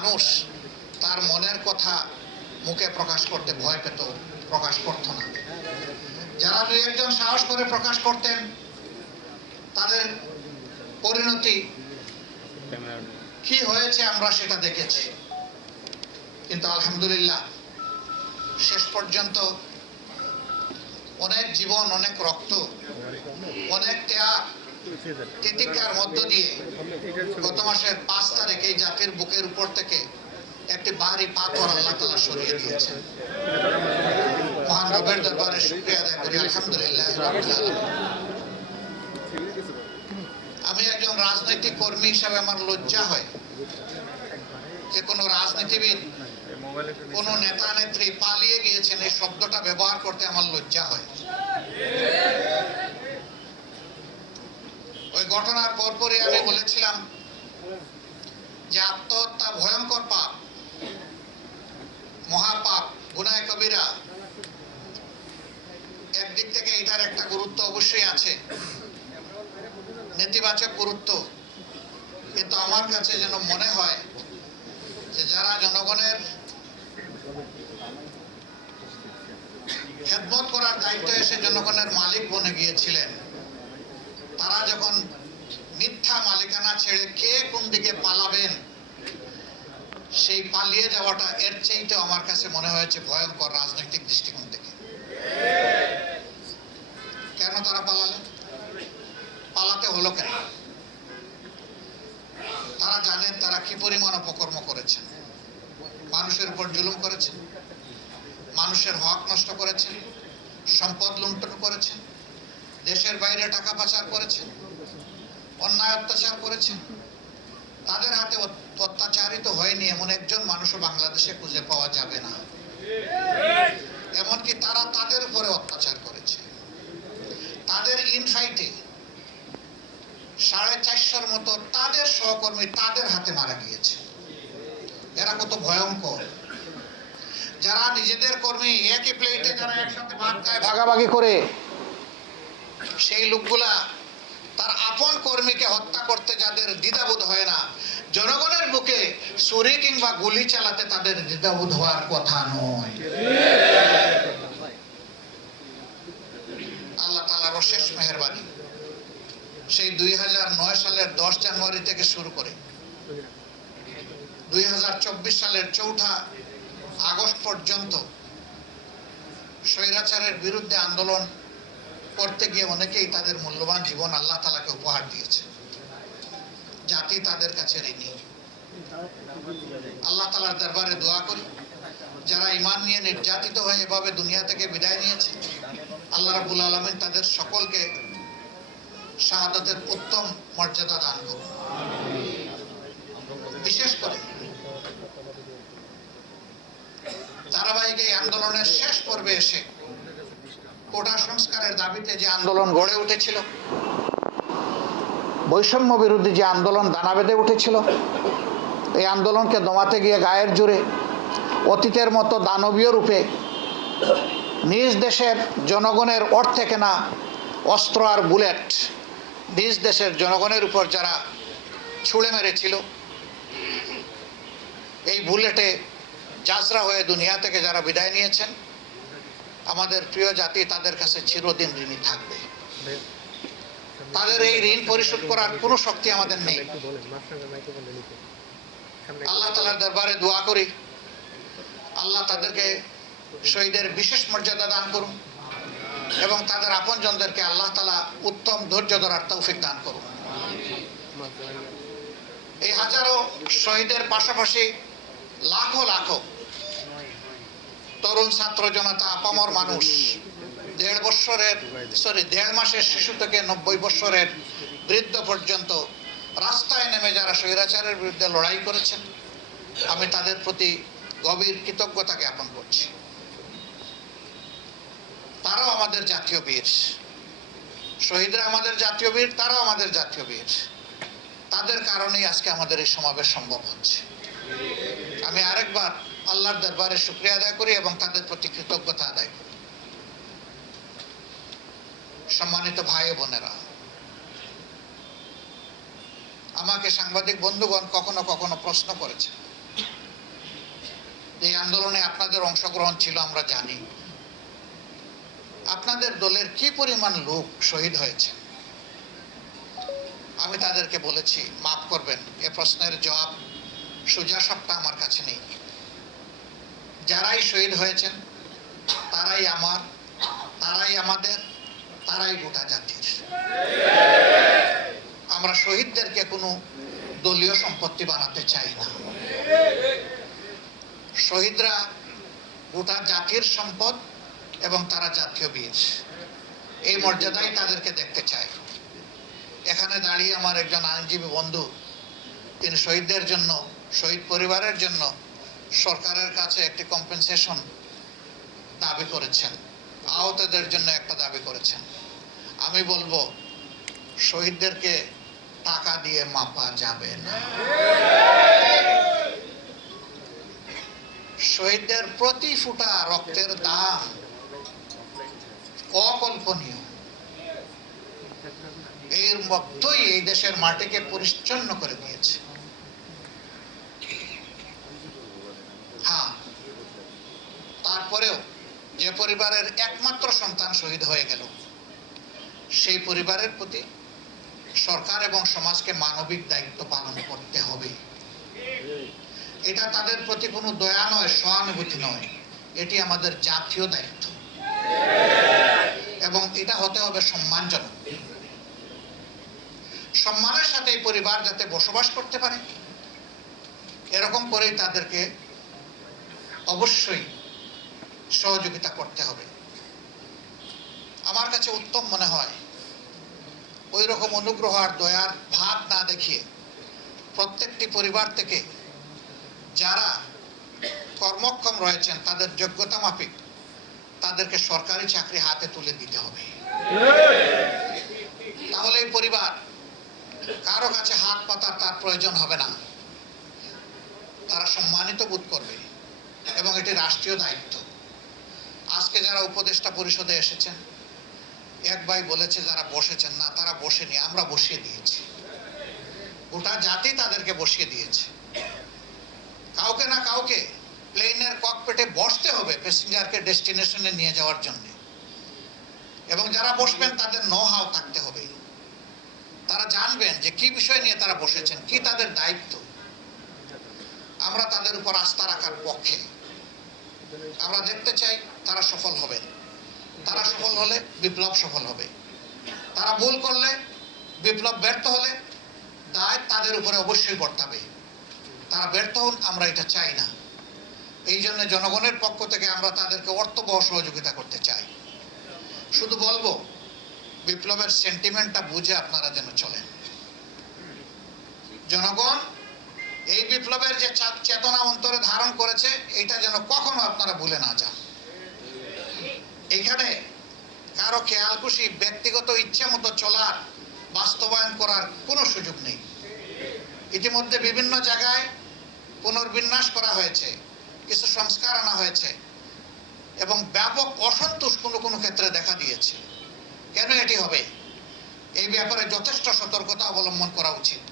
মানুষ তার মনের কথা মুখে প্রকাশ করতে ভয় পেত, প্রকাশ করত না। যারা দুই একজন সাহস করে প্রকাশ করতেন তাদের পরিণতি কি হয়েছে আমরা সেটা দেখেছি। কিন্তু আলহামদুলিল্লাহ শেষ পর্যন্ত অনেক জীবন, অনেক রক্ত, অনেক ত্যাগ তিতিক্ষার মধ্য দিয়ে গত মাসের ৫ তারিখ এই জাতির বুকের উপর থেকে একটি ভারী পাথর আল্লাহ তাআলা সরিয়ে দিয়েছেন। মহান রবের দরবারে শুকরিয়া আদায় করি আলহামদুলিল্লাহ রাব্বিল আলামিন। আমি একজন রাজনৈতিক কর্মী হিসাবে আমার লজ্জা হয় যে কোনো রাজনীতিবিদ, কোন নেতা নেত্রী পালিয়ে গিয়েছেন এই শব্দটা ব্যবহার করতে আমার লজ্জা হয়। ওই ঘটনার পরপরই আমি বলেছিলাম যে আত্মহত্যা ভয়ঙ্কর পাপ, মহাপাপ, গুনাহে কবিরা। একদিক থেকে এটার একটা গুরুত্ব অবশ্যই আছে, নেতিবাচক গুরুত্ব, কিন্তু আমার কাছে যেন মনে হয় যে যারা জনগণের খেদমত করার দায়িত্ব এসে জনগণের মালিক বনে গিয়েছিলেন, তারা যখন মিথ্যা মালিকানা ছেড়ে কে কোন দিকে পালাবেন, সেই পালিয়ে যাওয়াটা এর চাইতে আমার কাছে মনে হয়েছে ভয়ঙ্কর রাজনৈতিক দৃষ্টিকোণ থেকে। কেন তারা পালালেন? পালাতে হলো কেন? তারা জানেন তারা কি পরিমাণ অপকর্ম করেছেন, মানুষের উপর জুলুম করেছেন, মানুষের হক নষ্ট করেছেন, সম্পদ লুণ্ঠন করেছেন, দেশের বাইরে টাকা পাচার করেছেন, অন্যায় অত্যাচার করেছেন। তাদের হাতে অত্যাচারিত হয়নি এমন একজন মানুষও বাংলাদেশে খুঁজে পাওয়া যাবে না। এমনকি তারা তাদের উপরে অত্যাচার করেছে। তাদের ইনফাইটে 450-র মতো তাদের সহকর্মী তাদের হাতে মারা গিয়েছে। এরা কত ভয়ঙ্কর! যারা নিজেদের কর্মী একই প্লেটে যারা একসাথে ভাত খায়, ভাগাভাগি করে, সেই লোকগুলা তার আপন কর্মীকে হত্যা করতে যাদের দ্বিধাবোধ হয় না, জনগণের বুকে ছুরি কিংবা গুলি চালাতে তাদের দ্বিধাবোধ হওয়ার কথা নয়। আল্লাহ তাআলার অশেষ মেহেরবানি। সেই 2009 সালের 10 জানুয়ারি থেকে শুরু করে 2024 সালের 4 আগস্ট পর্যন্ত স্বৈরাচারের বিরুদ্ধে আন্দোলন করতে গিয়ে অনেকেই তাদের মূল্যবান জীবন আল্লাহ তাআলাকে উপহার দিয়েছে। জাতি তাদের কাছে ঋণী। আল্লাহ তাআলার দরবারে দোয়া করি যারা ঈমান নিয়ে নির্যাতিত হয়ে এভাবে দুনিয়া থেকে বিদায় নিয়েছে, আল্লাহ রাব্বুল আলামিন তাদের সকলকে শাহাদাতের উত্তম মর্যাদা দান করুন। বিশেষ করে ধারাবাহিক এই আন্দোলনের শেষ পর্বে এসে কোটা সংস্কারের দাবিতে যে আন্দোলন গড়ে উঠেছিল, বৈষম্য বিরোধী যে আন্দোলন দানা বেঁধে উঠেছিল, এই আন্দোলনকে দমাতে গিয়ে গায়ের জোরে অতীতের মতো দানবীয় রূপে নিজ দেশের জনগণের অর্থে কেনা অস্ত্র আর বুলেট নিজ দেশের জনগণের উপর যারা ছুঁড়ে মেরেছিল, এই বুলেটে যাজরা হয়ে দুনিয়া থেকে যারা বিদায় নিয়েছেন, আমাদের প্রিয় জাতি তাদের কাছে চিরদিন ঋণী থাকবে। তাদের এই ঋণ পরিশোধ করার কোনো শক্তি আমাদের নেই। আল্লাহ তাআলার দরবারে দোয়া করি আল্লাহ তাদেরকে শহীদের বিশেষ মর্যাদা দান করুন এবং তাদের আপনজনদেরকে আল্লাহ তাআলা উত্তম ধৈর্য ধরার তৌফিক দান করুন। এই হাজারো শহীদের পাশাপাশি লাখো লাখো তরুণ ছাত্র জনতা, আপামর মানুষ, 1.5 মাসের শিশু থেকে 90 বছরের বৃদ্ধ পর্যন্ত রাস্তায় নেমে যারা স্বৈরাচারের বিরুদ্ধে লড়াই করেছেন, আমি তাদের প্রতি গভীর কৃতজ্ঞতা জ্ঞাপন করছি। তারাও আমাদের জাতীয় বীর। শহীদরা আমাদের জাতীয় বীর, তারাও আমাদের জাতীয় বীর। তাদের কারণেই আজকে আমাদের এই সমাবেশ সম্ভব হচ্ছে। আমি আরেকবার আল্লাহর দরবারে শুকরিয়া আদায় করি এবং তাদের প্রতি কৃতজ্ঞতা আদায় করি। সম্মানিত ভাই ও বোনেরা, আমাকে সাংবাদিক বন্ধুগণ কখনো কখনো প্রশ্ন করেছে এই আন্দোলনে আপনাদের অংশগ্রহণ ছিল আমরা জানি। আপনাদের দলের কি পরিমাণ লোক শহীদ হয়েছে আমি তাদেরকে বলেছি, মাফ করবেন এ প্রশ্নের জবাব সোজা সাপটা আমার কাছে নেই। যারাই শহীদ হয়েছেন তারাই আমার, তারাই আমাদের, তারাই গোটা জাতির। আমরা শহীদদেরকে কোনো দলীয় সম্পত্তি বানাতে চাই না। শহীদরা গোটা জাতির সম্পদ এবং তারা জাতীয় বীর, এই মর্যাদায় তাদেরকে দেখতে চাই। এখানে দাঁড়িয়ে আমার একজন আইনজীবী বন্ধু, তিনি শহীদদের জন্য, শহীদ পরিবারের জন্য সরকারের কাছে একটি কম্পেনসেশন দাবি করেছেন, আহতদের জন্য একটা দাবি করেছেন। আমি বলবো শহীদদেরকে টাকা দিয়ে মাপা যাবে না। শহীদদের প্রতি ফোঁটা রক্তের দাম অকল্পনীয়। এর মধ্যেই এই দেশের মাটিকে পরিচ্ছন্ন করে দিয়েছে। হ্যাঁ, তারপরেও যে পরিবারের একমাত্র সন্তান শহীদ হয়ে গেল, সেই পরিবারের প্রতি সরকার এবং সমাজকে মানবিক দায়িত্ব পালন করতে হবে। এটা তাদের প্রতি কোনো দয়া নয়, সহানুভূতি নয়, এটি আমাদের জাতীয় দায়িত্ব এবং এটা হতে হবে সম্মানজনক। সম্মানের সাথে এই পরিবার যাতে বসবাস করতে পারে, এরকম করেই তাদেরকে অবশ্যই সহযোগিতা করতে হবে। আমার কাছে উত্তম মনে হয় ওই রকম অনুগ্রহ আর দয়ার ভাব না দেখিয়ে প্রত্যেকটি পরিবার থেকে যারা কর্মক্ষম রয়েছেন তাদের যোগ্যতা মাফিক তাদেরকে সরকারি চাকরি হাতে তুলে দিতে হবে। তাহলে এই পরিবার কারো কাছে হাত পাতার তার প্রয়োজন হবে না, তারা সম্মানিত বোধ করবে এবং এটি রাষ্ট্রীয় দায়িত্ব। আজকে যারা উপদেষ্টা পরিষদে এসেছেন, এক ভাই বলেছে যারা বসেছেন, না তারা বসেনি, আমরা বসিয়ে দিয়েছি। গোটা জাতি তাদেরকে বসিয়ে দিয়েছে। কাউকে না কাউকে প্লেনের ককপিটে বসতে হবে প্যাসেঞ্জারকে ডেস্টিনেশনে নিয়ে যাওয়ার জন্য, এবং যারা বসবেন তাদের নো হাউ থাকতে হবে। তারা জানবেন যে কি বিষয় নিয়ে তারা বসেছেন, কি তাদের দায়িত্ব। আমরা তাদের উপর আস্থা রাখার পক্ষে। আমরা দেখতে চাই তারা সফল হবেন। তারা সফল হলে বিপ্লব সফল হবে। তারা ভুল করলে, বিপ্লব ব্যর্থ হলে দায় তাদের উপরে অবশ্যই বর্তাবে। তারা ব্যর্থ হন, আমরা এটা চাই না। এই জন্য জনগণের পক্ষ থেকে আমরা তাদেরকে অর্থবহ সহযোগিতা করতে চাই। শুধু বলবো বিপ্লবের সেন্টিমেন্টটা বুঝে আপনারা যেন চলেন। জনগণ এই বিপ্লবের যে চেতনা অন্তরে ধারণ করেছে, এটা যেন কখনো আপনারা ভুলে না যান। এখানে কারো খেয়াল খুশি ব্যক্তিগত ইচ্ছা মতো চলার, বাস্তবায়ন করার কোনো সুযোগ নেই। ইতিমধ্যে বিভিন্ন জায়গায় পুনর্বিন্যাস করা হয়েছে, কিছু সংস্কার আনা হয়েছে এবং ব্যাপক অসন্তোষ কোনো কোনো ক্ষেত্রে দেখা দিয়েছে। কেন এটি হবে? এই ব্যাপারে যথেষ্ট সতর্কতা অবলম্বন করা উচিত।